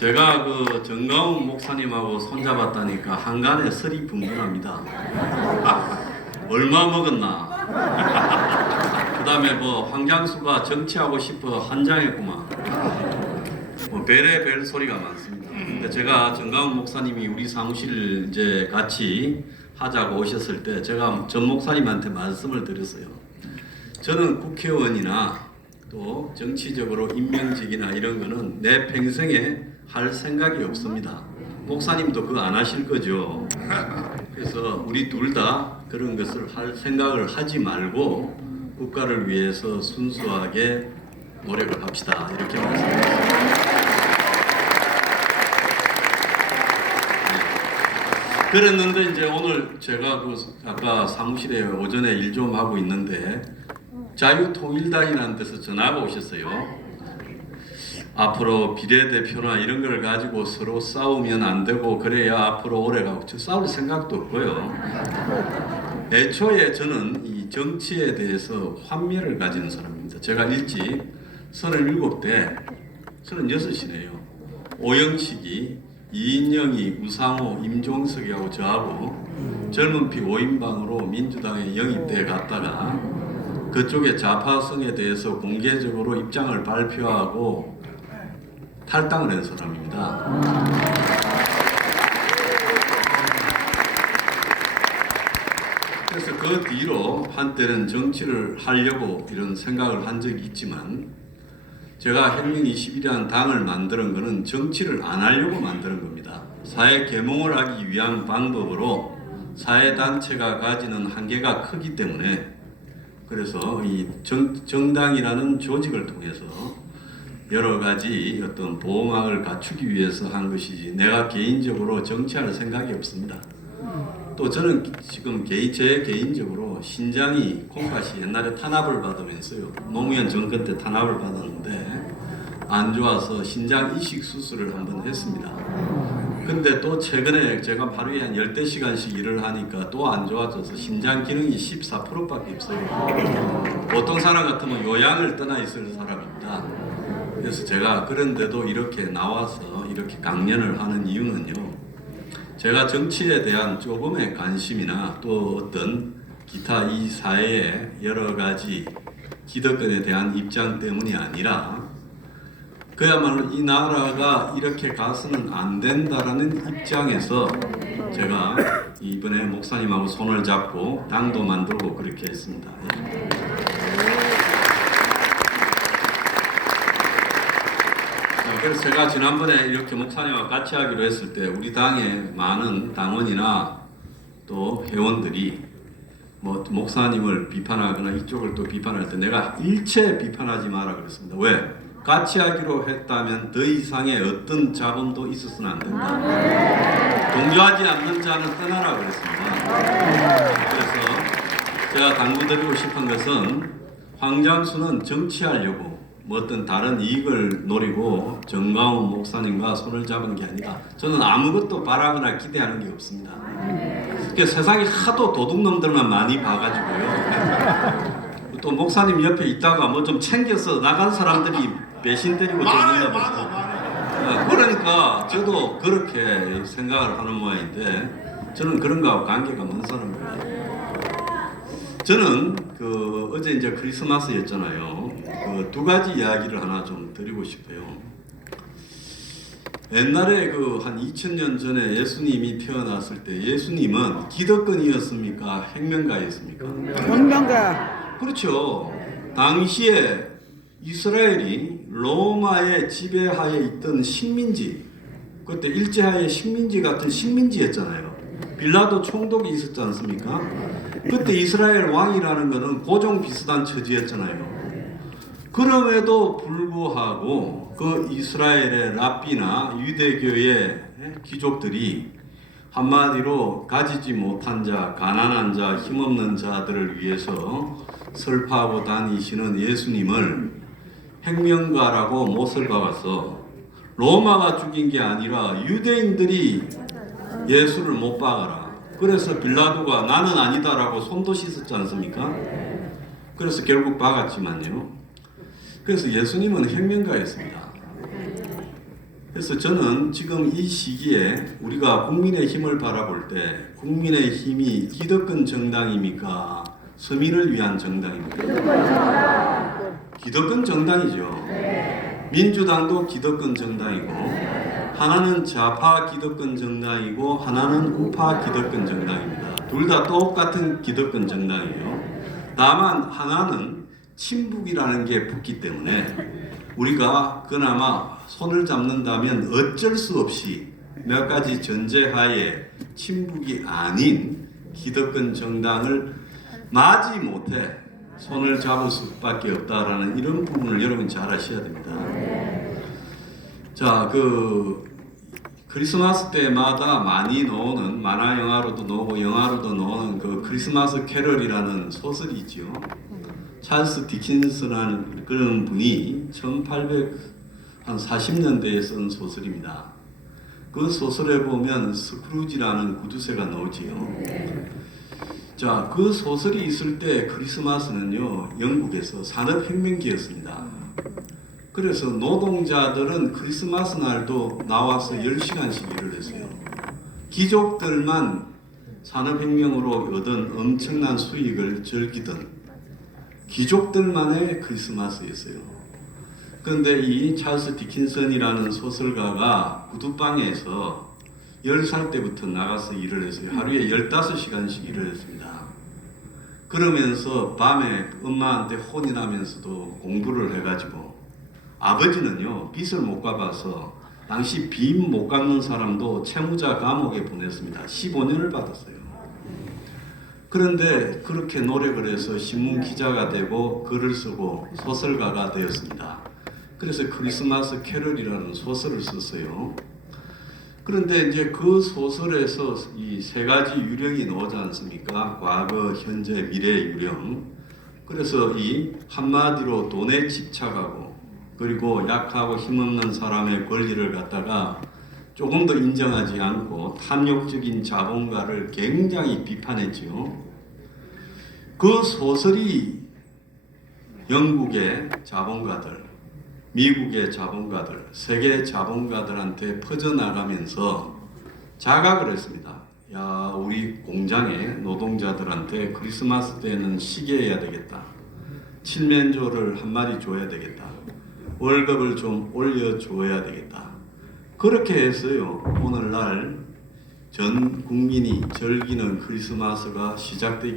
제가 그 정가훈 목사님하고 손잡았다니까 한간에 설이 분분합니다. 얼마 먹었나? 그 다음에 뭐 황장수가 정치하고 싶어 한장했구만. 뭐 별의별 소리가 많습니다. 근데 제가 정가훈 목사님이 우리 사무실 이제 같이 하자고 오셨을 때 제가 전 목사님한테 말씀을 드렸어요. 저는 국회의원이나 또 정치적으로 임명직이나 이런 거는 내 평생에 할 생각이 없습니다. 목사님도 그거 안 하실 거죠. 그래서 우리 둘 다 그런 것을 할 생각을 하지 말고 국가를 위해서 순수하게 노력을 합시다. 이렇게 말씀드렸습니다. 그랬는데 이제 오늘 제가 그 아까 사무실에 오전에 일 좀 하고 있는데 자유통일당이라는 데서 전화가 오셨어요. 앞으로 비례대표나 이런 걸 가지고 서로 싸우면 안 되고 그래야 앞으로 오래가고 저 싸울 생각도 없고요. 애초에 저는 이 정치에 대해서 환멸을 가지는 사람입니다. 제가 일찍 37대, 36이네요. 오영식이, 이인영이, 우상호, 임종석이하고 저하고 젊은 피 5인방으로 민주당에 영입돼 갔다가 그쪽의 좌파성에 대해서 공개적으로 입장을 발표하고 탈당을 한 사람입니다. 그래서 그 뒤로 한때는 정치를 하려고 이런 생각을 한 적이 있지만 제가 혁명21이라는 당을 만드는 것은 정치를 안 하려고 만드는 겁니다. 사회 계몽을 하기 위한 방법으로 사회단체가 가지는 한계가 크기 때문에 그래서 이 정당이라는 조직을 통해서 여러 가지 어떤 보호막을 갖추기 위해서 한 것이지 내가 개인적으로 정치할 생각이 없습니다. 또 저는 지금 제 개인적으로 신장이 콩팥이 옛날에 탄압을 받으면서요. 노무현 정권 때 탄압을 받았는데 안 좋아서 신장 이식 수술을 한번 했습니다. 근데 또 최근에 제가 하루에 한 10대시간씩 일을 하니까 또 안 좋아져서 신장 기능이 14%밖에 없어요. 보통 사람 같으면 요양을 떠나 있을 사람입니다. 그래서 제가 그런데도 이렇게 나와서 이렇게 강연을 하는 이유는요. 제가 정치에 대한 조금의 관심이나 또 어떤 기타 이 사회의 여러 가지 기득권에 대한 입장 때문이 아니라 그야말로 이 나라가 이렇게 가서는 안 된다라는 입장에서 제가 이번에 목사님하고 손을 잡고 당도 만들고 그렇게 했습니다. 그래서 제가 지난번에 이렇게 목사님과 같이 하기로 했을 때 우리 당의 많은 당원이나 또 회원들이 뭐 목사님을 비판하거나 이쪽을 또 비판할 때 내가 일체 비판하지 마라 그랬습니다. 왜? 같이 하기로 했다면 더 이상의 어떤 잡음도 있어서는 안 된다. 동조하지 않는 자는 떠나라 그랬습니다. 그래서 제가 당부드리고 싶은 것은 황장수는 정치하려고 뭐 어떤 다른 이익을 노리고 정가훈 목사님과 손을 잡은 게 아니다. 저는 아무것도 바라거나 기대하는 게 없습니다. 그러니까 세상에 하도 도둑놈들만 많이 봐가지고요. 또 목사님 옆에 있다가 뭐 좀 챙겨서 나간 사람들이 배신 때리고 쫓는다 보고. 그러니까 저도 그렇게 생각을 하는 모양인데 저는 그런 거하고 관계가 먼 사람입니다. 저는 그 어제 이제 크리스마스였잖아요. 그 두 가지 이야기를 하나 좀 드리고 싶어요. 옛날에 그 한 2000년 전에 예수님이 태어났을 때 예수님은 기득권이었습니까? 혁명가였습니까? 혁명가. 그렇죠. 당시에 이스라엘이 로마의 지배하에 있던 식민지, 그때 일제하에 식민지 같은 식민지였잖아요. 빌라도 총독이 있었지 않습니까? 그때 이스라엘 왕이라는 것은 고종 비슷한 처지였잖아요. 그럼에도 불구하고 그 이스라엘의 랍비나 유대교의 귀족들이 한마디로 가지지 못한 자, 가난한 자, 힘없는 자들을 위해서 설파하고 다니시는 예수님을 혁명가라고 못을 박아서 로마가 죽인 게 아니라 유대인들이 예수를 못 박아라. 그래서 빌라도가 나는 아니다라고 손도 씻었지 않습니까? 그래서 결국 박았지만요. 그래서 예수님은 혁명가였습니다. 그래서 저는 지금 이 시기에 우리가 국민의 힘을 바라볼 때 국민의 힘이 기득권 정당입니까? 서민을 위한 정당입니까? 기득권 정당이죠. 민주당도 기득권 정당이고 하나는 좌파 기득권 정당이고 하나는 우파 기득권 정당입니다. 둘 다 똑같은 기득권 정당이에요. 다만 하나는 친북이라는 게 붙기 때문에 우리가 그나마 손을 잡는다면 어쩔 수 없이 몇 가지 전제하에 친북이 아닌 기득권 정당을 마지 못해 손을 잡을 수밖에 없다라는 이런 부분을 여러분 잘 아셔야 됩니다. 자, 크리스마스 때마다 많이 나오는 만화 영화로도 나오고 영화로도 나오는 그 크리스마스 캐럴이라는 소설이 있죠. 찰스 디킨스라는 그런 분이 1840년대에 쓴 소설입니다. 그 소설에 보면 스크루지라는 구두쇠가 나오지요. 자, 그 소설이 있을 때 크리스마스는요, 영국에서 산업혁명기였습니다. 그래서 노동자들은 크리스마스 날도 나와서 10시간씩 일을 했어요. 귀족들만 산업혁명으로 얻은 엄청난 수익을 즐기던 귀족들만의 크리스마스였어요. 그런데 이 찰스 디킨슨이라는 소설가가 구두방에서 10살 때부터 나가서 일을 했어요. 하루에 15시간씩 일을 했습니다. 그러면서 밤에 엄마한테 혼이 나면서도 공부를 해가지고 아버지는요, 빚을 못 갚아서 당시 빚 못 갚는 사람도 채무자 감옥에 보냈습니다. 15년을 받았어요. 그런데 그렇게 노력을 해서 신문 기자가 되고 글을 쓰고 소설가가 되었습니다. 그래서 크리스마스 캐럴이라는 소설을 썼어요. 그런데 이제 그 소설에서 이 세 가지 유령이 나오지 않습니까? 과거, 현재, 미래 유령. 그래서 이 한마디로 돈에 집착하고 그리고 약하고 힘없는 사람의 권리를 갖다가 조금 더 인정하지 않고 탐욕적인 자본가를 굉장히 비판했지요. 그 소설이 영국의 자본가들, 미국의 자본가들, 세계 자본가들한테 퍼져나가면서 자각을 했습니다. 야, 우리 공장의 노동자들한테 크리스마스 때는 쉬게 해야 되겠다. 칠면조를 한 마리 줘야 되겠다. 월급을 좀 올려줘야 되겠다. 그렇게 해서요, 오늘날 전 국민이 즐기는 크리스마스가 시작한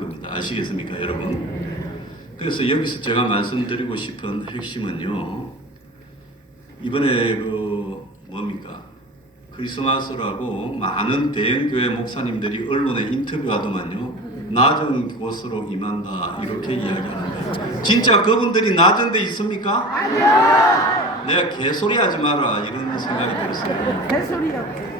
겁니다. 아시겠습니까, 여러분? 그래서 여기서 제가 말씀드리고 싶은 핵심은요, 이번에 뭡니까? 크리스마스라고 많은 대형교회 목사님들이 언론에 인터뷰하더만요. 낮은 곳으로 임한다 이렇게 이야기하는데 진짜 그분들이 낮은 데 있습니까? 아니요. 내가 개소리 하지 마라 이런 생각이 들었어요. 개소리요.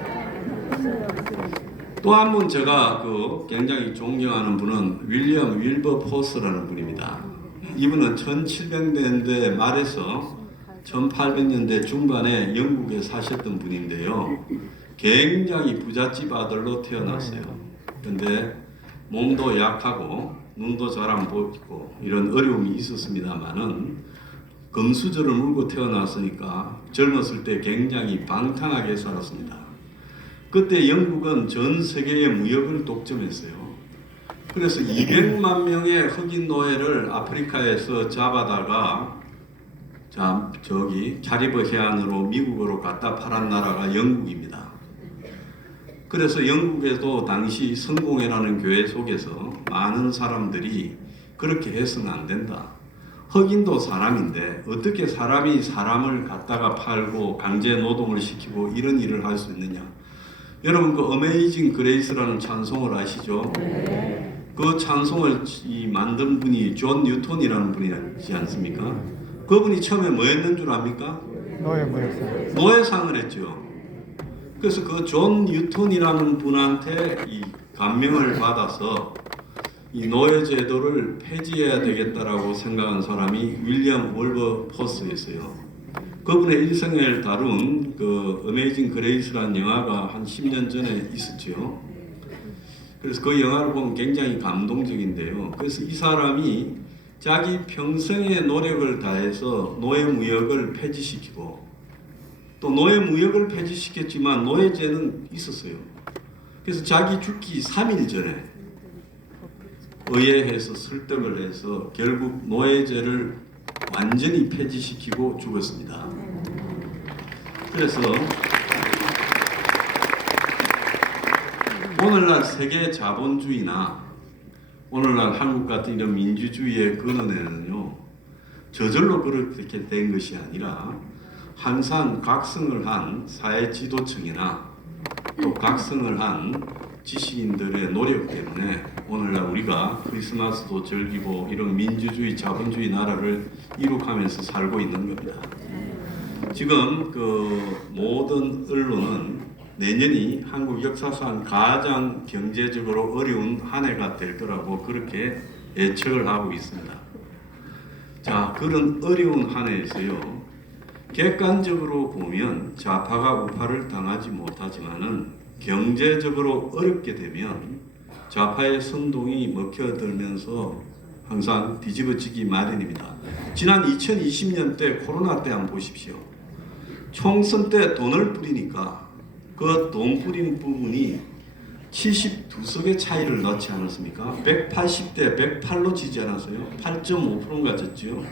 또 한 분 제가 굉장히 존경하는 분은 윌리엄 윌버포스라는 분입니다. 이분은 1700년대 말에서 1800년대 중반에 영국에 사셨던 분인데요. 굉장히 부잣집 아들로 태어났어요. 근데 몸도 약하고 눈도 잘 안 보이고 이런 어려움이 있었습니다만은 금수저를 물고 태어났으니까 젊었을 때 굉장히 방탕하게 살았습니다. 그때 영국은 전 세계의 무역을 독점했어요. 그래서 200만 명의 흑인 노예를 아프리카에서 잡아다가 카리브 해안으로 미국으로 갖다 팔은 나라가 영국입니다. 그래서 영국에도 당시 성공회라는 교회 속에서 많은 사람들이 그렇게 해서는 안 된다. 흑인도 사람인데 어떻게 사람이 사람을 갖다가 팔고 강제 노동을 시키고 이런 일을 할 수 있느냐. 여러분 그 어메이징 그레이스라는 찬송을 아시죠? 그 찬송을 만든 분이 존 뉴턴이라는 분이지 않습니까? 그분이 처음에 뭐 했는 줄 압니까? 노예상을 했죠. 그래서 그 존 뉴턴이라는 분한테 이 감명을 받아서 이 노예 제도를 폐지해야 되겠다라고 생각한 사람이 윌리엄 월버포스였어요. 그분의 일생을 다룬 그 어메이징 그레이스라는 영화가 한 10년 전에 있었죠. 그래서 그 영화를 보면 굉장히 감동적인데요. 그래서 이 사람이 자기 평생의 노력을 다해서 노예 무역을 폐지시키고 또 노예무역을 폐지시켰지만 노예제는 있었어요. 그래서 자기 죽기 3일 전에 의회에서 설득을 해서 결국 노예제를 완전히 폐지시키고 죽었습니다. 그래서 오늘날 세계 자본주의나 오늘날 한국 같은 이런 민주주의의 근원에는요, 저절로 그렇게 된 것이 아니라 항상 각성을 한 사회 지도층이나 또 각성을 한 지식인들의 노력 때문에 오늘날 우리가 크리스마스도 즐기고 이런 민주주의 자본주의 나라를 이룩하면서 살고 있는 겁니다. 지금 그 모든 언론은 내년이 한국 역사상 가장 경제적으로 어려운 한 해가 될 거라고 그렇게 예측을 하고 있습니다. 자, 그런 어려운 한 해에서요, 객관적으로 보면 좌파가 우파를 당하지 못하지만은 경제적으로 어렵게 되면 좌파의 선동이 먹혀들면서 항상 뒤집어지기 마련입니다. 지난 2020년 때 코로나 때 한번 보십시오. 총선 때 돈을 뿌리니까 그 돈 뿌린 부분이 72석의 차이를 넣지 않았습니까? 180대 108로 지지 않았어요? 8.5%가 졌죠.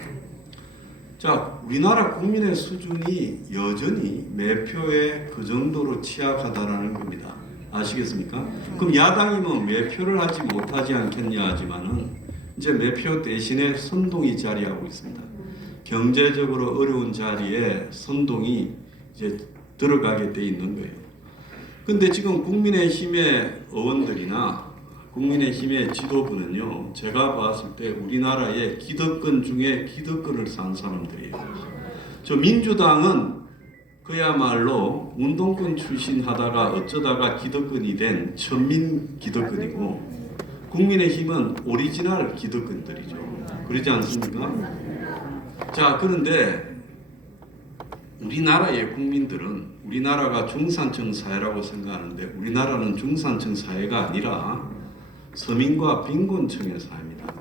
자, 우리나라 국민의 수준이 여전히 매표에 그 정도로 취약하다라는 겁니다. 아시겠습니까? 그럼 야당이면 매표를 하지 못하지 않겠냐 하지만은 이제 매표 대신에 선동이 자리하고 있습니다. 경제적으로 어려운 자리에 선동이 이제 들어가게 돼 있는 거예요. 근데 지금 국민의힘의 의원들이나 국민의힘의 지도부는요, 제가 봤을 때 우리나라의 기득권 중에 기득권을 산 사람들이에요. 저 민주당은 그야말로 운동권 출신 하다가 어쩌다가 기득권이 된 천민 기득권이고, 국민의힘은 오리지널 기득권들이죠. 그러지 않습니까? 자, 그런데 우리나라의 국민들은 우리나라가 중산층 사회라고 생각하는데 우리나라는 중산층 사회가 아니라 서민과 빈곤층의 사회입니다.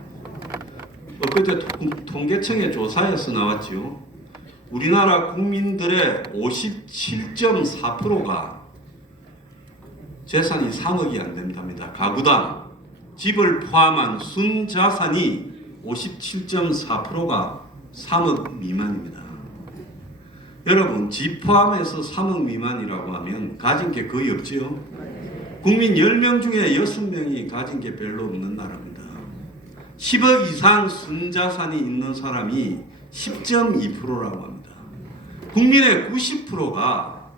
엊그제 통계청의 조사에서 나왔지요. 우리나라 국민들의 57.4%가 재산이 3억이 안 된답니다. 가구당 집을 포함한 순자산이 57.4%가 3억 미만입니다. 여러분, 집 포함해서 3억 미만이라고 하면 가진 게 거의 없지요. 국민 10명 중에 6명이 가진 게 별로 없는 나라입니다. 10억 이상 순자산이 있는 사람이 10.2%라고 합니다. 국민의 90%가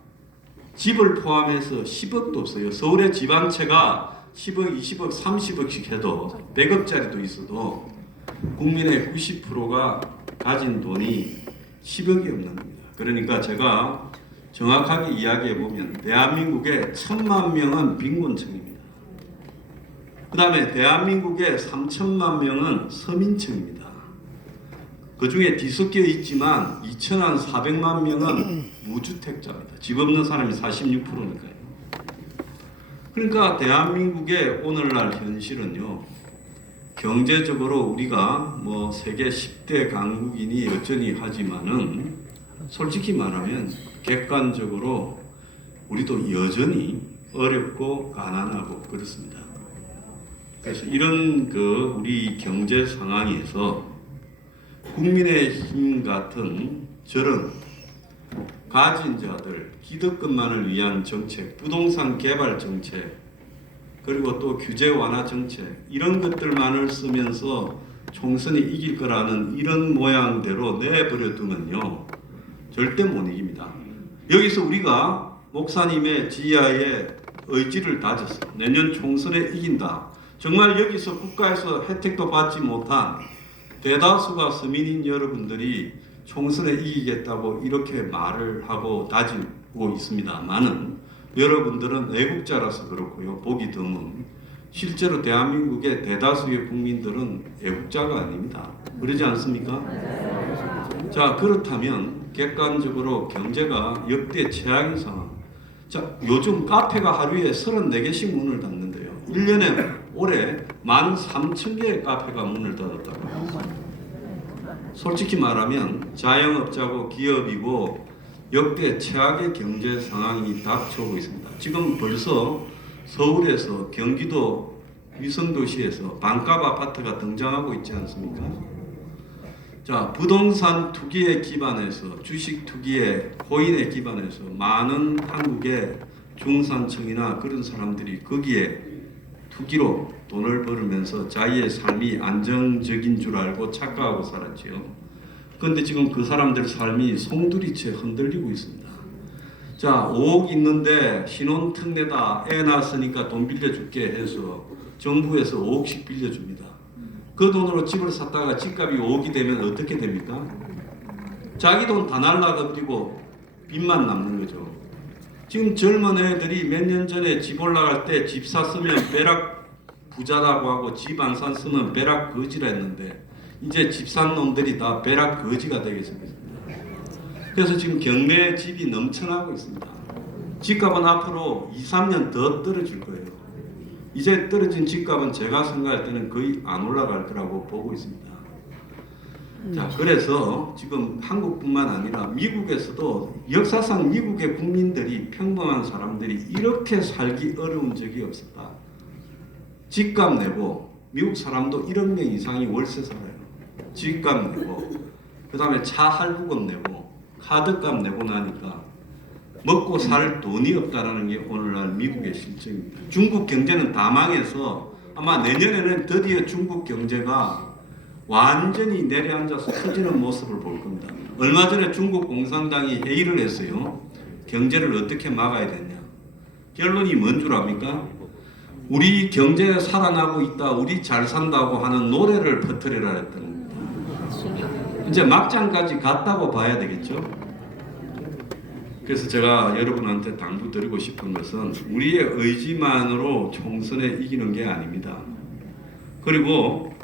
집을 포함해서 10억도 없어요. 서울의 집 한 채가 10억, 20억, 30억씩 해도 100억짜리도 있어도 국민의 90%가 가진 돈이 10억이 없는 겁니다. 그러니까 제가 정확하게 이야기해 보면 대한민국의 1,000만 명은 빈곤층입니다. 그 다음에 대한민국의 3천만 명은 서민층입니다. 그 중에 뒤섞여 있지만 2,400만 명은 무주택자입니다. 집 없는 사람이 46%니까요. 그러니까 대한민국의 오늘날 현실은요, 경제적으로 우리가 뭐 세계 10대 강국이니 여전히 하지만은 솔직히 말하면 객관적으로 우리도 여전히 어렵고 가난하고 그렇습니다. 그래서 이런 우리 경제 상황에서 국민의힘 같은 저런 가진 자들, 기득권만을 위한 정책, 부동산 개발 정책, 그리고 또 규제 완화 정책, 이런 것들만을 쓰면서 총선이 이길 거라는 이런 모양대로 내버려 두면요, 절대 못 이깁니다. 여기서 우리가 목사님의 지하에 의지를 다져서 내년 총선에 이긴다. 정말 여기서 국가에서 혜택도 받지 못한 대다수가 서민인 여러분들이 총선에 이기겠다고 이렇게 말을 하고 다지고 있습니다만은 여러분들은 애국자라서 그렇고요. 보기 드문 실제로 대한민국의 대다수의 국민들은 애국자가 아닙니다. 그러지 않습니까? 자, 그렇다면 객관적으로 경제가 역대 최악인 상황. 자, 요즘 카페가 하루에 34개씩 문을 닫는데요. 1년에 올해 13,000개의 카페가 문을 닫았다고요. 솔직히 말하면 자영업자고 기업이고 역대 최악의 경제 상황이 닥쳐오고 있습니다. 지금 벌써 서울에서 경기도 위성도시에서 반값 아파트가 등장하고 있지 않습니까? 자, 부동산 투기에 기반해서 주식 투기에 코인에 기반해서 많은 한국의 중산층이나 그런 사람들이 거기에 투기로 돈을 벌으면서 자기의 삶이 안정적인 줄 알고 착각하고 살았지요. 그런데 지금 그 사람들 삶이 송두리째 흔들리고 있습니다. 자, 5억 있는데 신혼 특례다, 애 낳았으니까 돈 빌려줄게 해서 정부에서 5억씩 빌려줍니다. 그 돈으로 집을 샀다가 집값이 5억이 되면 어떻게 됩니까? 자기 돈 다 날라가버리고 빚만 남는 거죠. 지금 젊은 애들이 몇 년 전에 집 올라갈 때 집 샀으면 벼락 부자라고 하고 집 안 샀으면 벼락 거지라 했는데 이제 집 산 놈들이 다 벼락 거지가 되겠습니다. 그래서 지금 경매에 집이 넘쳐나고 있습니다. 집값은 앞으로 2, 3년 더 떨어질 거예요. 이제 떨어진 집값은 제가 생각할 때는 거의 안 올라갈 거라고 보고 있습니다. 자, 그래서 지금 한국뿐만 아니라 미국에서도 역사상 미국의 국민들이 평범한 사람들이 이렇게 살기 어려운 적이 없었다. 집값 내고 미국 사람도 1억 명 이상이 월세 살아요. 집값 내고 그 다음에 차 할부금 내고 카드값 내고 나니까 먹고 살 돈이 없다라는 게 오늘날 미국의 실정입니다. 중국 경제는 다 망해서 아마 내년에는 드디어 중국 경제가 완전히 내려앉아서 터지는 모습을 볼 겁니다. 얼마 전에 중국 공산당이 회의를 했어요. 경제를 어떻게 막아야 되냐. 결론이 뭔 줄 압니까? 우리 경제 살아나고 있다, 우리 잘 산다고 하는 노래를 퍼뜨리라 했다는 겁니다. 이제 막장까지 갔다고 봐야 되겠죠. 그래서 제가 여러분한테 당부드리고 싶은 것은 우리의 의지만으로 총선에 이기는 게 아닙니다. 그리고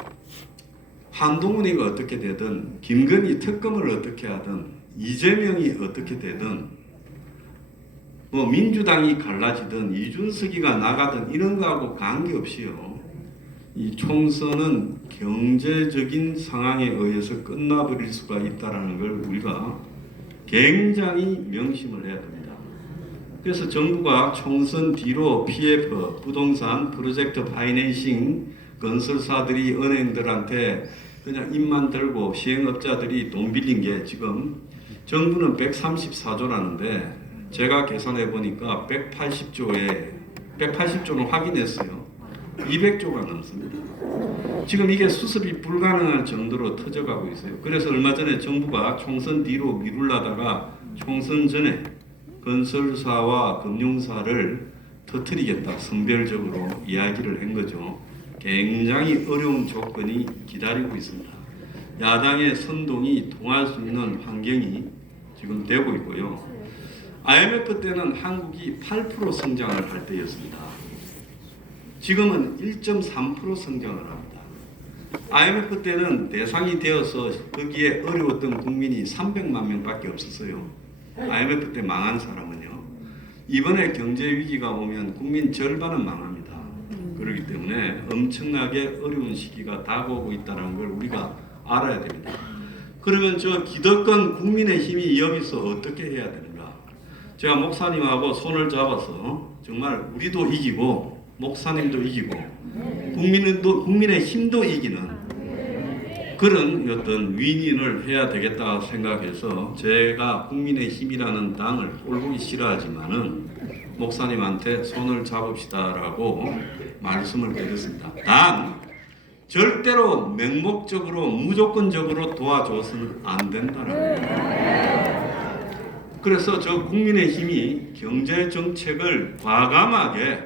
한동훈이가 어떻게 되든 김건희 특검을 어떻게 하든 이재명이 어떻게 되든 뭐 민주당이 갈라지든 이준석이가 나가든 이런 거하고 관계없이요. 이 총선은 경제적인 상황에 의해서 끝나버릴 수가 있다는 걸 우리가 굉장히 명심을 해야 됩니다. 그래서 정부가 총선 뒤로 PF, 부동산, 프로젝트 파이낸싱, 건설사들이 은행들한테 그냥 입만 들고 시행업자들이 돈 빌린 게 지금 정부는 134조라는데 제가 계산해 보니까 180조는 확인했어요. 200조가 넘습니다. 지금 이게 수습이 불가능할 정도로 터져가고 있어요. 그래서 얼마 전에 정부가 총선 뒤로 미루려다가 총선 전에 건설사와 금융사를 터뜨리겠다 선별적으로 이야기를 한 거죠. 굉장히 어려운 조건이 기다리고 있습니다. 야당의 선동이 통할 수 있는 환경이 지금 되고 있고요. IMF 때는 한국이 8% 성장을 할 때였습니다. 지금은 1.3% 성장을 합니다. IMF 때는 대상이 되어서 거기에 어려웠던 국민이 300만 명밖에 없었어요. IMF 때 망한 사람은요. 이번에 경제 위기가 오면 국민 절반은 망합니다. 그렇기 때문에 엄청나게 어려운 시기가 다가오고 있다는 걸 우리가 알아야 됩니다. 그러면 저 기득권 국민의힘이 여기서 어떻게 해야 되는가? 제가 목사님하고 손을 잡아서 정말 우리도 이기고 목사님도 이기고 국민의 힘도 이기는 그런 어떤 윈윈을 해야 되겠다 생각해서 제가 국민의 힘이라는 당을 꼴보기 싫어하지만은 목사님한테 손을 잡읍시다라고 말씀을 드렸습니다. 단 절대로 맹목적으로 무조건적으로 도와줘서는 안 된다는 거예요. 그래서 저 국민의 힘이 경제 정책을 과감하게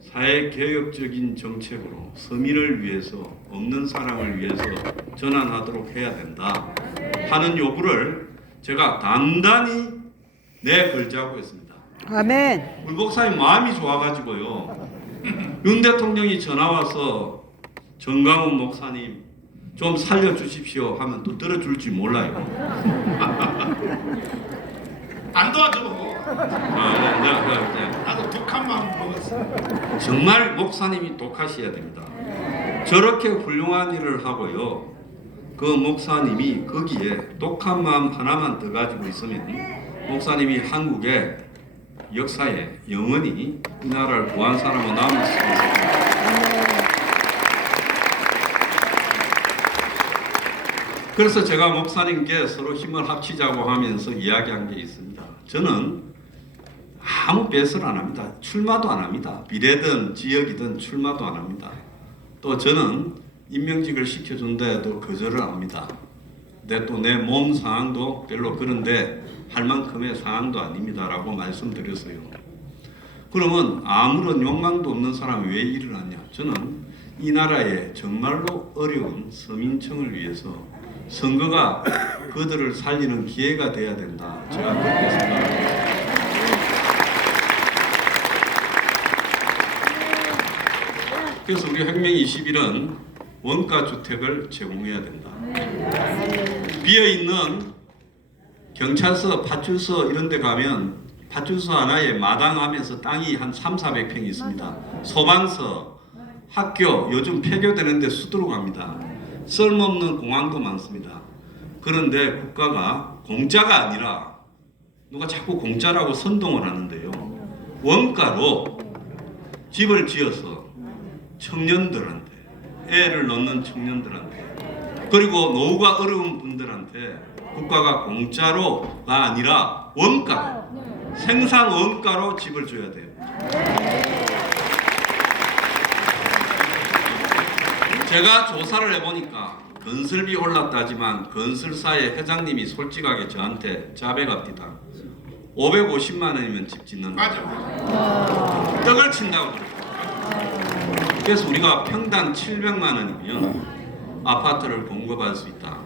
사회개혁적인 정책으로 서민을 위해서 없는 사람을 위해서 전환하도록 해야 된다 하는 요구를 제가 단단히 내걸자고 했습니다. 아멘. 우리 목사님 마음이 좋아가지고요. 윤 대통령이 전화 와서 정강훈 목사님 좀 살려주십시오 하면 또 들어줄지 몰라요. 안 도와줘. 나도 독한 마음 먹었어. 정말 목사님이 독하셔야 됩니다. 저렇게 훌륭한 일을 하고요. 그 목사님이 거기에 독한 마음 하나만 더 가지고 있으면 목사님이 한국의 역사에 영원히 이 나라를 구한 사람으로 남을 수 있습니다. 그래서 제가 목사님께 서로 힘을 합치자고 하면서 이야기한 게 있습니다. 저는 아무 배설 안 합니다. 출마도 안 합니다. 비례든 지역이든 출마도 안 합니다. 또 저는 임명직을 시켜준데도 거절을 합니다. 근데 또 내 몸 상황도 별로 그런데 할 만큼의 상황도 아닙니다라고 말씀드렸어요. 그러면 아무런 욕망도 없는 사람이 왜 일을 하냐? 저는 이 나라에 정말로 어려운 서민층을 위해서 선거가 그들을 살리는 기회가 돼야 된다. 제가 그렇게 생각합니다. 그래서 우리 혁명 21은 원가 주택을 제공해야 된다. 비어있는 경찰서, 파출소 이런 데 가면 파출소 하나에 마당하면서 땅이 한 300~400평 있습니다. 소방서, 학교, 요즘 폐교되는데 수두룩 합니다. 쓸모없는 공항도 많습니다. 그런데 국가가 공짜가 아니라 누가 자꾸 공짜라고 선동을 하는데요. 원가로 집을 지어서 청년들한테, 애를 낳는 청년들한테, 그리고 노후가 어려운 분들한테 국가가 공짜로가 아니라 원가, 생산 원가로 집을 줘야 돼요. 제가 조사를 해보니까 건설비 올랐다지만 건설사의 회장님이 솔직하게 저한테 자백합니다. 550만 원이면 집 짓는 거죠. 떡을 친다고 그래요. 그래서 우리가 평당 700만 원이면 아파트를 공급할 수 있다.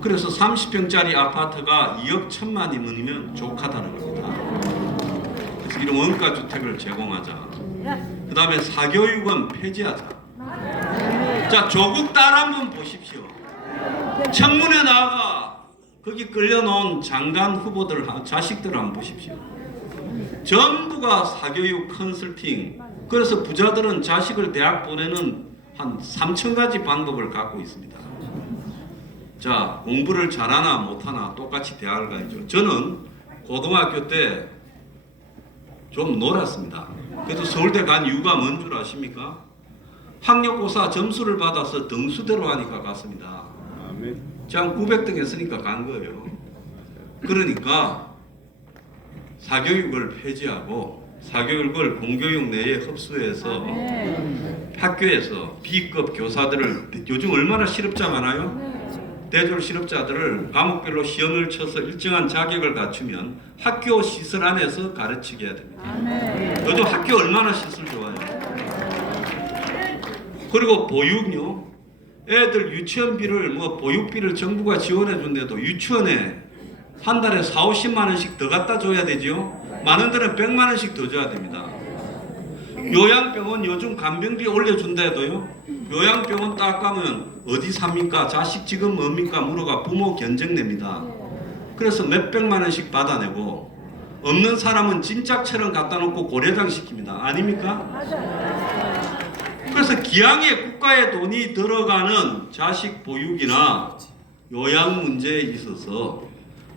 그래서 30평짜리 아파트가 2억 1천만 원이면 족하다는 겁니다. 그래서 이런 원가 주택을 제공하자. 그 다음에 사교육은 폐지하자. 자, 조국 딸 한번 보십시오. 청문회 나가 거기 끌려놓은 장관 후보들 자식들 한번 보십시오. 전부가 사교육 컨설팅. 그래서 부자들은 자식을 대학 보내는 한 3,000가지 방법을 갖고 있습니다. 자, 공부를 잘하나 못하나 똑같이 대학을 가야죠. 저는 고등학교 때 좀 놀았습니다. 그래도 서울대 간 이유가 뭔 줄 아십니까? 학력고사 점수를 받아서 등수대로 하니까 갔습니다. 제가 900등 했으니까 간 거예요. 그러니까 사교육을 폐지하고 사교육을 공교육 내에 흡수해서 학교에서 B급 교사들을, 요즘 얼마나 실업자 많아요? 대졸 실업자들을 과목별로 시험을 쳐서 일정한 자격을 갖추면 학교 시설 안에서 가르치게 해야 됩니다. 요즘 학교 얼마나 시설 좋아요. 그리고 보육요. 애들 유치원비를 보육비를 정부가 지원해 준대도 유치원에 한 달에 40~50만 원씩 더 갖다 줘야 되죠. 많은 데는 100만 원씩 더 줘야 됩니다. 요양병원 요즘 간병비 올려준대도요. 요양병원 딱 가면 어디 삽니까? 자식 지금 뭡니까? 물어가 부모 견적 냅니다. 그래서 몇백만 원씩 받아내고 없는 사람은 진짜처럼 갖다 놓고 고려장 시킵니다. 아닙니까? 그래서 기왕에 국가의 돈이 들어가는 자식 보육이나 요양 문제에 있어서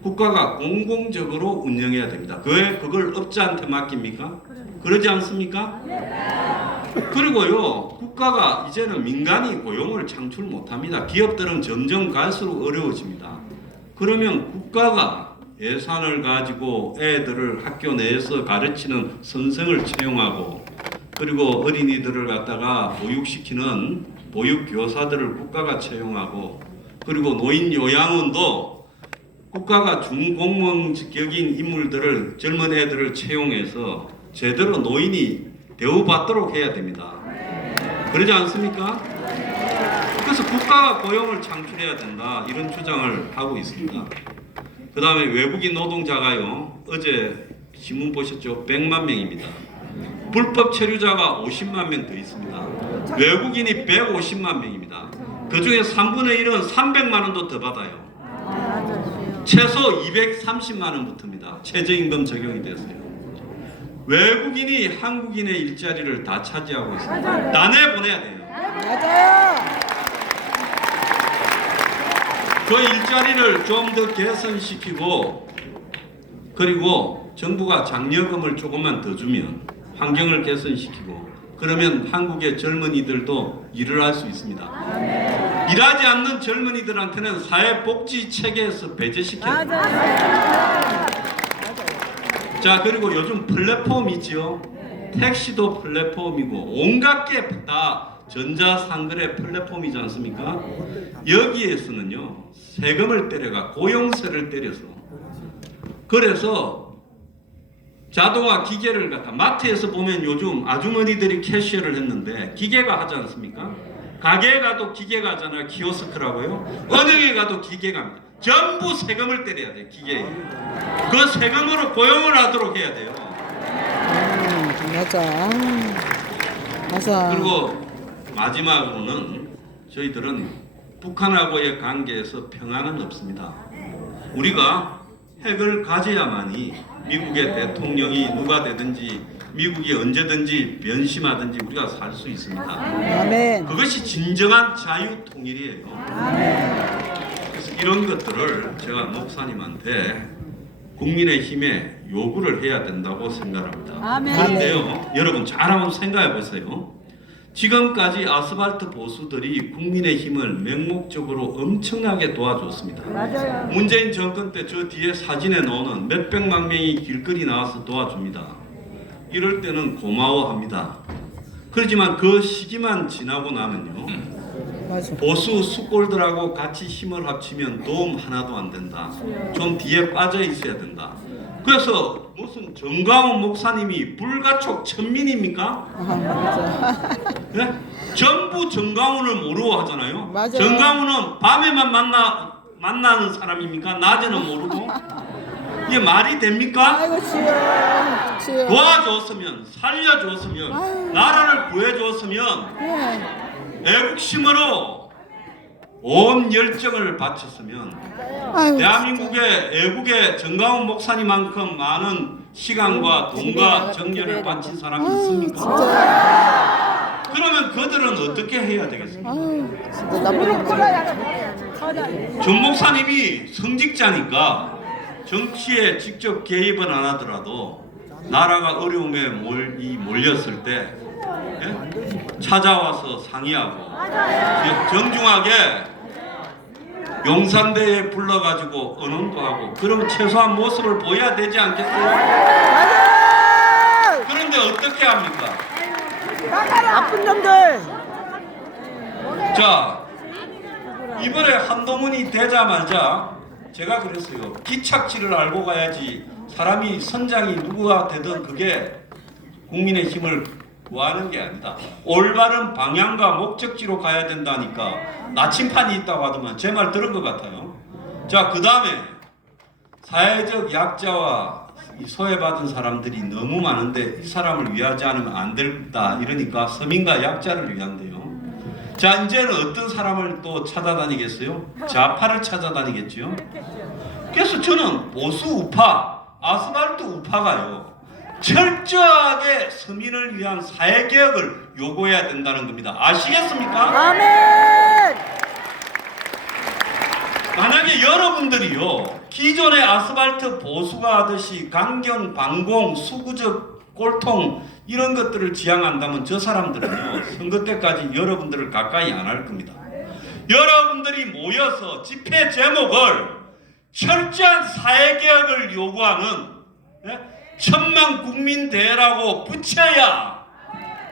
국가가 공공적으로 운영해야 됩니다. 왜 그걸 업자한테 맡깁니까? 그러지 않습니까? 그리고요, 국가가 이제는 민간이 고용을 창출 못합니다. 기업들은 점점 갈수록 어려워집니다. 그러면 국가가 예산을 가지고 애들을 학교 내에서 가르치는 선생을 채용하고, 그리고 어린이들을 갖다가 보육시키는 보육교사들을 국가가 채용하고, 그리고 노인 요양원도 국가가 중공무원격인 인물들을, 젊은 애들을 채용해서 제대로 노인이 대우받도록 해야 됩니다. 그러지 않습니까? 그래서 국가가 고용을 창출해야 된다, 이런 주장을 하고 있습니다. 그 다음에 외국인 노동자가요, 어제 신문 보셨죠? 100만 명입니다. 불법 체류자가 50만 명 더 있습니다. 외국인이 150만 명입니다. 그 중에 3분의 1은 300만 원도 더 받아요. 최소 230만 원부터입니다. 최저임금 적용이 됐어요. 외국인이 한국인의 일자리를 다 차지하고 있습니다. 다 내보내야 돼요. 맞아요. 그 일자리를 좀 더 개선시키고, 그 그리고 정부가 장려금을 조금만 더 주면 환경을 개선시키고 그러면 한국의 젊은이들도 일을 할 수 있습니다. 일하지 않는 젊은이들한테는 사회복지 체계에서 배제시켜야 됩니다. 자, 그리고 요즘 플랫폼 있지요. 택시도 플랫폼이고 온갖 게 다 전자상거래 플랫폼이지 않습니까? 여기에서는요 세금을 때려가 고용세를 때려서 그래서 자동화 기계를 갖다 마트에서 보면 요즘 아주머니들이 캐시어를 했는데 기계가 하지 않습니까? 가게에 가도 기계가 하잖아요. 키오스크라고요. 은행에 가도 기계가 합니다. 전부 세금을 때려야 돼 기계에. 그 세금으로 고용을 하도록 해야 돼요. 맞아. 맞아. 그리고 마지막으로는 저희들은 북한하고의 관계에서 평화는 없습니다. 우리가 핵을 가져야만이 미국의 대통령이 누가 되든지 미국이 언제든지 변심하든지 우리가 살 수 있습니다. 아멘. 그것이 진정한 자유 통일이에요. 그래서 이런 것들을 제가 목사님한테 국민의힘에 요구를 해야 된다고 생각합니다. 아멘. 그런데요, 여러분 잘 한번 생각해 보세요. 지금까지 아스팔트 보수들이 국민의힘을 맹목적으로 엄청나게 도와줬습니다. 맞아요. 문재인 정권 때 저 뒤에 사진에 나오는 몇백만 명이 길거리 나와서 도와줍니다. 이럴 때는 고마워합니다. 그렇지만 그 시기만 지나고 나면요, 맞아. 보수 숙골들하고 같이 힘을 합치면 도움 하나도 안 된다. 좀 뒤에 빠져 있어야 된다. 그래서 무슨 정광훈 목사님이 불가촉 천민입니까? 맞아. 네? 전부 정광훈을 모르고 하잖아요. 맞아요. 정광훈은 밤에만 만나는 사람입니까? 낮에는 모르고? 이게 말이 됩니까? 아이고 치여. 치여. 도와줬으면, 살려줬으면, 아유. 나라를 구해줬으면 예. 애국심으로 온 열정을 바쳤으면 아유, 대한민국의 애국의 정광훈 목사님만큼 많은 시간과 돈과 정열을 바친 사람이 있습니까? 진짜. 그러면 그들은 어떻게 해야 되겠습니까? 아유, 진짜 나쁜 놈들. 전 목사님이 성직자니까 정치에 직접 개입은 안 하더라도 나라가 어려움에 몰렸을 때 찾아와서 상의하고 정중하게 용산대에 불러가지고 언언도 하고 그러면 최소한 모습을 보여야 되지 않겠어요? 맞아. 그런데 어떻게 합니까? 나쁜 놈들. 자, 이번에 한동훈이 되자마자 제가 그랬어요. 기착지를 알고 가야지. 사람이 선장이 누구가 되든 그게 국민의 힘을 구하는 게 아니다. 올바른 방향과 목적지로 가야 된다니까. 나침판이 있다고 하더만 제 말 들은 것 같아요. 자, 그 다음에 사회적 약자와 이 소외받은 사람들이 너무 많은데 이 사람을 위하지 않으면 안 된다. 이러니까 서민과 약자를 위한대요. 자, 이제는 어떤 사람을 또 찾아다니겠어요? 좌파를 찾아다니겠죠. 그래서 저는 보수 우파, 아스팔트 우파가요, 철저하게 서민을 위한 사회개혁을 요구해야 된다는 겁니다. 아시겠습니까? 아멘. 만약에 여러분들이요, 기존의 아스팔트 보수가 하듯이 강경, 반공, 수구적 꼴통 이런 것들을 지향한다면 저 사람들은요, 선거 때까지 여러분들을 가까이 안 할 겁니다. 여러분들이 모여서 집회 제목을 철저한 사회개혁을 요구하는 천만 국민대회라고 붙여야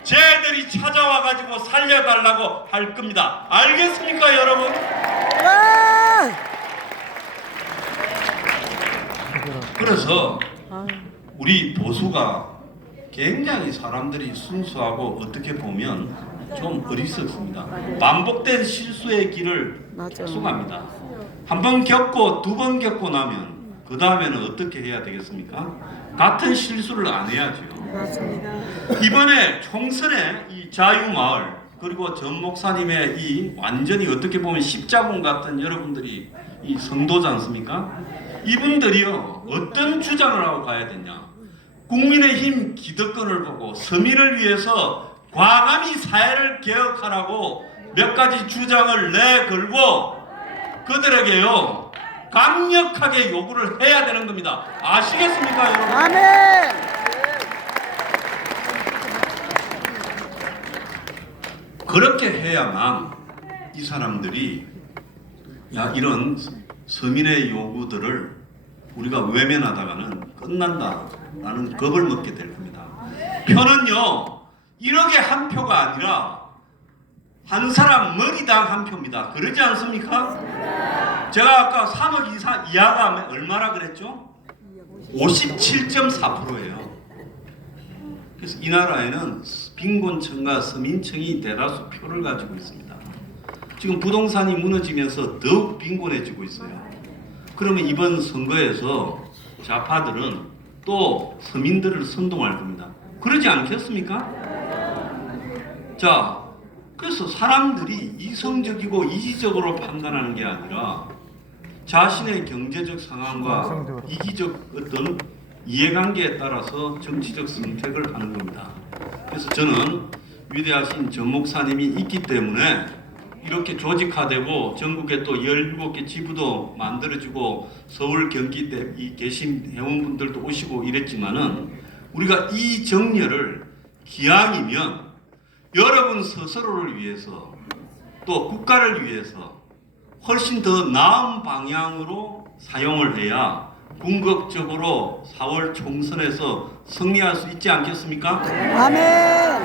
쟤들이 찾아와가지고 살려달라고 할 겁니다. 알겠습니까, 여러분? 와. 그래서 우리 보수가 굉장히 사람들이 순수하고 어떻게 보면 좀 어리석습니다. 반복된 실수의 길을 맞아. 계속 갑니다. 한 번 겪고 두 번 겪고 나면 그 다음에는 어떻게 해야 되겠습니까? 같은 실수를 안 해야죠. 맞습니다. 이번에 총선에 이 자유마을 그리고 전 목사님의 이 완전히 어떻게 보면 십자군 같은 여러분들이 이 성도지 않습니까? 이분들이요 어떤 주장을 하고 가야 되냐? 국민의힘 기득권을 보고 서민을 위해서 과감히 사회를 개혁하라고 몇 가지 주장을 내걸고 그들에게요 강력하게 요구를 해야 되는 겁니다. 아시겠습니까, 여러분? 아멘. 그렇게 해야만 이 사람들이 이런 서민의 요구들을 우리가 외면하다가는 끝난다라는 겁을 먹게 될 겁니다. 표는요 1억에 한 표가 아니라 한 사람 머리당 한 표입니다. 그러지 않습니까? 제가 아까 3억 이하가 얼마나 그랬죠? 57.4%예요. 그래서 이 나라에는 빈곤층과 서민층이 대다수 표를 가지고 있습니다. 지금 부동산이 무너지면서 더욱 빈곤해지고 있어요. 그러면 이번 선거에서 좌파들은 또 서민들을 선동할 겁니다. 그러지 않겠습니까? 자, 그래서 사람들이 이성적이고 이기적으로 판단하는 게 아니라 자신의 경제적 상황과 이기적 어떤 이해관계에 따라서 정치적 선택을 하는 겁니다. 그래서 저는 위대하신 전 목사님이 있기 때문에 이렇게 조직화되고 전국에 또 17개 지부도 만들어지고 서울 경기 때 계신 회원분들도 오시고 이랬지만은 우리가 이 정렬을 기왕이면 여러분 스스로를 위해서 또 국가를 위해서 훨씬 더 나은 방향으로 사용을 해야 궁극적으로 4월 총선에서 승리할 수 있지 않겠습니까? 아멘.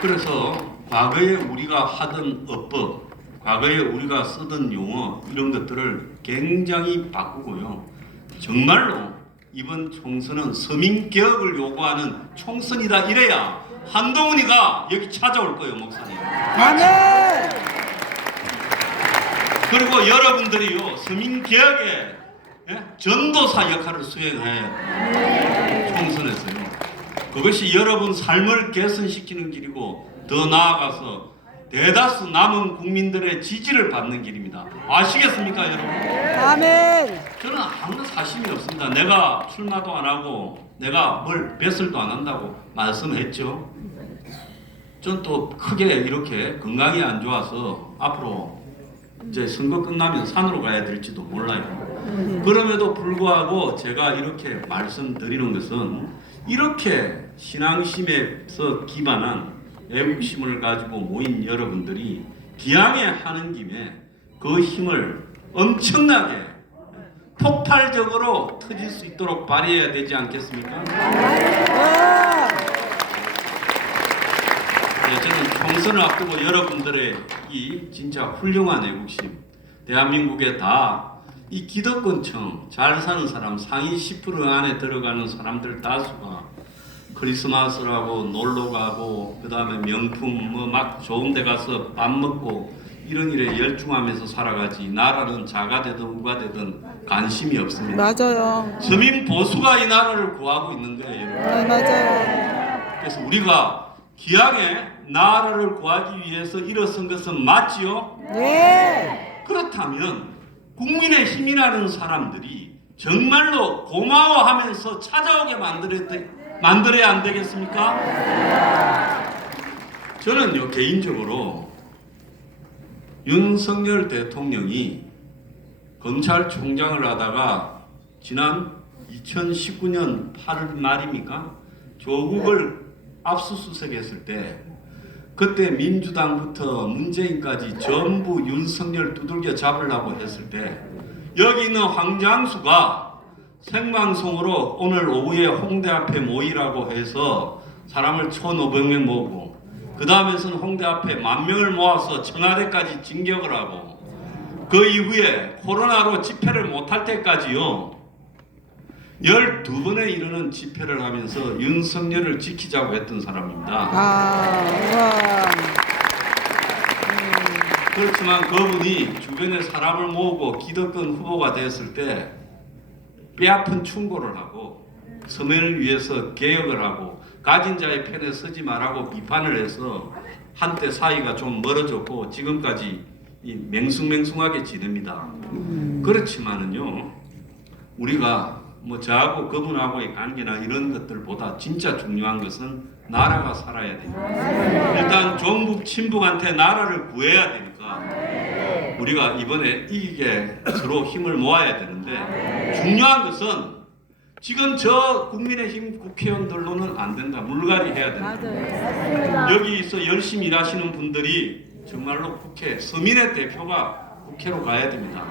그래서 과거에 우리가 하던 어법, 과거에 우리가 쓰던 용어 이런 것들을 굉장히 바꾸고요. 정말로 이번 총선은 서민개혁을 요구하는 총선이다 이래야 한동훈이가 여기 찾아올 거예요, 목사님. 아멘. 그리고 여러분들이요 서민개혁의 전도사 역할을 수행해야 총선에서요. 그것이 여러분 삶을 개선시키는 길이고 더 나아가서 대다수 남은 국민들의 지지를 받는 길입니다. 아시겠습니까, 여러분? 아멘. 저는 아무 사심이 없습니다. 내가 출마도 안 하고 내가 뭘 뱃을도 안 한다고 말씀했죠. 전 또 크게 이렇게 건강이 안 좋아서 앞으로 이제 선거 끝나면 산으로 가야 될지도 몰라요. 그럼에도 불구하고 제가 이렇게 말씀드리는 것은 이렇게 신앙심에서 기반한 애국심을 가지고 모인 여러분들이 기왕에 하는 김에 그 힘을 엄청나게 폭발적으로 터질 수 있도록 발휘해야 되지 않겠습니까? 와. 네, 저는 총선을 앞두고 여러분들의 이 진짜 훌륭한 애국심, 대한민국에 다 이 기득권층, 잘 사는 사람, 상위 10% 안에 들어가는 사람들 다수가 크리스마스라고 놀러 가고 그 다음에 명품 뭐 막 좋은 데 가서 밥 먹고 이런 일에 열중하면서 살아가지 나라는 자가 되든 우가 되든 관심이 없습니다. 맞아요. 서민 보수가 이 나라를 구하고 있는 거예요. 네, 맞아요. 그래서 우리가 기왕에 나라를 구하기 위해서 일어선 것은 맞지요? 네. 그렇다면 국민의 힘이라는 사람들이 정말로 고마워하면서 찾아오게 만들어야 안 되겠습니까? 저는요 개인적으로 윤석열 대통령이 검찰총장을 하다가 지난 2019년 8월 말입니까? 조국을 압수수색했을 때 그때 민주당부터 문재인까지 전부 윤석열 두들겨 잡으려고 했을 때 여기 있는 황장수가 생방송으로 오늘 오후에 홍대 앞에 모이라고 해서 사람을 1,500명 모으고 그 다음에서는 홍대 앞에 10,000명을 모아서 청와대까지 진격을 하고 그 이후에 코로나로 집회를 못할 때까지요 12번에 이르는 집회를 하면서 윤석열을 지키자고 했던 사람입니다. 와. 그렇지만 그분이 주변에 사람을 모으고 기득권 후보가 됐을 때 뼈아픈 충고를 하고 서민을 위해서 개혁을 하고 가진 자의 편에 서지 말라고 비판을 해서 한때 사이가 좀 멀어졌고 지금까지 맹숭맹숭하게 지냅니다. 그렇지만은요 우리가 뭐 저하고 그분하고의 관계나 이런 것들보다 진짜 중요한 것은 나라가 살아야 됩니다. 일단 종북 친북한테 나라를 구해야 되니까 우리가 이번에 이기게 서로 힘을 모아야 되는데, 된다는 것은 지금 저 국민의힘 국회의원들로는 안 된다. 물갈이 해야 된다. 맞아요. 여기서 열심히 일하시는 분들이 정말로 국회, 서민의 대표가 국회로 가야 됩니다.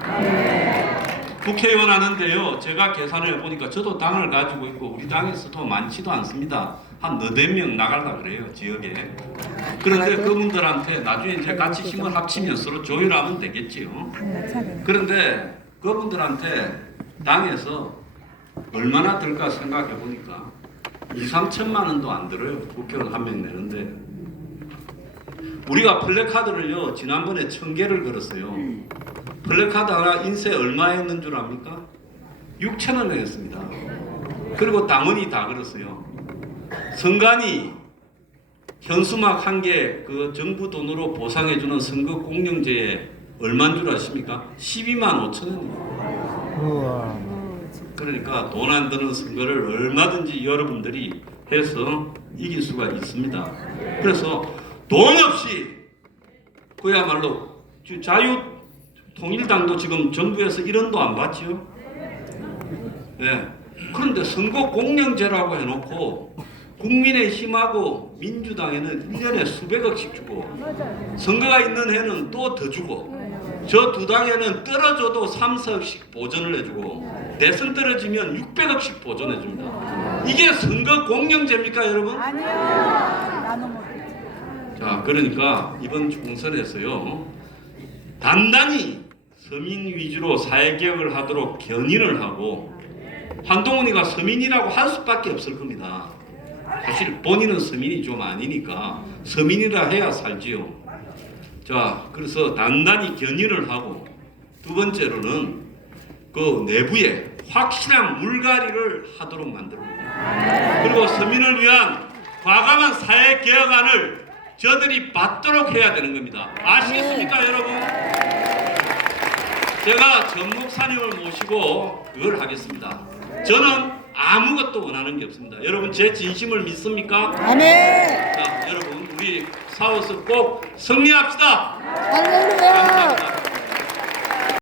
국회의원 하는데요, 제가 계산을 해보니까 저도 당을 가지고 있고 우리 당에서도 많지도 않습니다. 한 4-5명 나가려 그래요, 지역에. 그런데 그분들한테 나중에 이제 같이 힘을 합치면 서로 조율하면 되겠지요. 그런데 그분들한테 당에서 얼마나 들까 생각해 보니까 2-3천만 원도 안 들어요. 국회의원 한 명 내는데. 우리가 플래카드를요, 지난번에 1000개를 걸었어요. 플래카드 하나 인쇄 얼마였는 줄 압니까? 6,000원에 했습니다. 그리고 당원이 다 걸었어요. 선관위 현수막 1개 그 정부 돈으로 보상해주는 선거 공영제에 얼마인 줄 아십니까? 12만 5천 원입니다. 그러니까 돈 안 드는 선거를 얼마든지 여러분들이 해서 이길 수가 있습니다. 그래서 돈 없이 그야말로 자유통일당도 지금 정부에서 1원도 안 받지요. 네. 그런데 선거 공영제라고 해놓고 국민의힘하고 민주당에는 1년에 수백억씩 주고 선거가 있는 해는 또 더 주고 저 두 당에는 떨어져도 3-4억씩 보전을 해주고 대선 떨어지면 600억씩 보전해줍니다. 이게 선거 공영제입니까, 여러분? 아니요. 나눠 먹겠지. 자, 그러니까 이번 총선에서요, 단단히 서민 위주로 사회개혁을 하도록 견인을 하고, 한동훈이가 서민이라고 할 수밖에 없을 겁니다. 사실 본인은 서민이 좀 아니니까 서민이라 해야 살지요. 자, 그래서 단단히 견인을 하고, 두 번째로는 그 내부에 확실한 물갈이를 하도록 만듭니다. 그리고 서민을 위한 과감한 사회개혁안을 저들이 받도록 해야 되는 겁니다. 아시겠습니까, 여러분? 제가 전 목사님을 모시고 그걸 하겠습니다. 저는 아무것도 원하는 게 없습니다. 여러분, 제 진심을 믿습니까? 아멘. 자, 여러분, 우리 싸워서 꼭 승리합시다. 할렐루야. 감사합니다.